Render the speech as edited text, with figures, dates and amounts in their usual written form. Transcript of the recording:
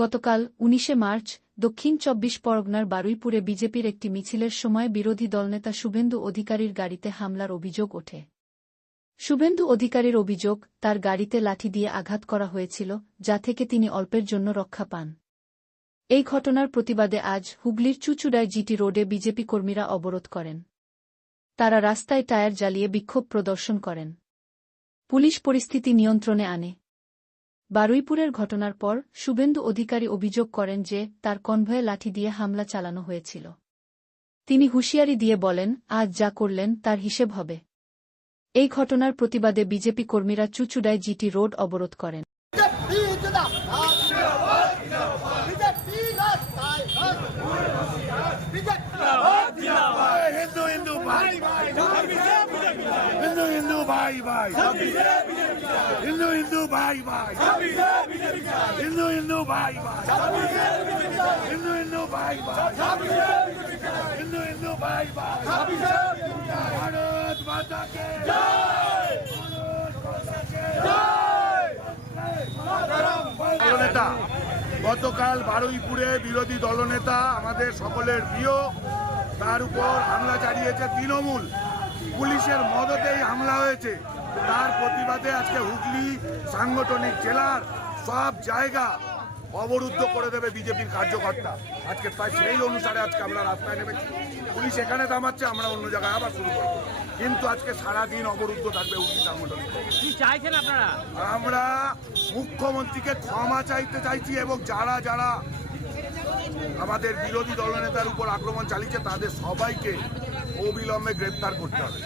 গতকাল ১৯ মার্চ দক্ষিণ ২৪ পরগনার বারুইপুরে বিজেপির একটি মিছিলের সময় বিরোধী দলনেতা শুভেন্দু অধিকারীর গাড়িতে হামলার অভিযোগ ওঠে। শুভেন্দু অধিকারীর অভিযোগ, তার গাড়িতে লাঠি দিয়ে আঘাত করা হয়েছিল, যা থেকে তিনি অল্পের জন্য রক্ষা পান। এই ঘটনার প্রতিবাদে আজ হুগলির চুঁচুড়ায় জিটি রোডে বিজেপি কর্মীরা অবরোধ করেন। তারা রাস্তায় টায়ার জ্বালিয়ে বিক্ষোভ প্রদর্শন করেন। পুলিশ পরিস্থিতি নিয়ন্ত্রণে আনে। বারুইপুরের ঘটনার পর শুভেন্দু অধিকারী অভিযোগ করেন যে তার কনভয়ে লাঠি দিয়ে হামলা চালানো হয়েছিল। তিনি হুঁশিয়ারি দিয়ে বলেন, আজ যা করলেন তার হিসেব হবে। এই ঘটনার প্রতিবাদে বিজেপি কর্মীরা চুঁচুড়ায় জিটি রোড অবরোধ করেন। গতকাল বারুইপুরে বিরোধী দলনেতা আমাদের সকলের প্রিয়, তার উপর হামলা চালিয়েছে তৃণমূল। পুলিশের মদতেই হামলা হয়েছে। তার প্রতিবাদে আজকে হুগলি সাংগঠনিক জেলার সব জায়গা অবরুদ্ধ করে দেবে বিজেপির কার্যকর্তা। আজকে তাই সেই অনুসারে আজকে আমরা রাস্তায় নেমেছি। পুলিশ এখানে থামাচ্ছে, আমরা অন্য জায়গায় আবার শুরু করব। কিন্তু আজকে সারাদিন অবরুদ্ধ থাকবে হুগলি সাংগঠনিক। কি চাইছেন আপনারা? আমরা মুখ্যমন্ত্রীকে ক্ষমা চাইতে চাইছি এবং যারা যারা আমাদের বিরোধী দলনেতার উপর আক্রমণ চালিয়েছে তাদের সবাইকে অবিলম্বে গ্রেপ্তার করতে হবে।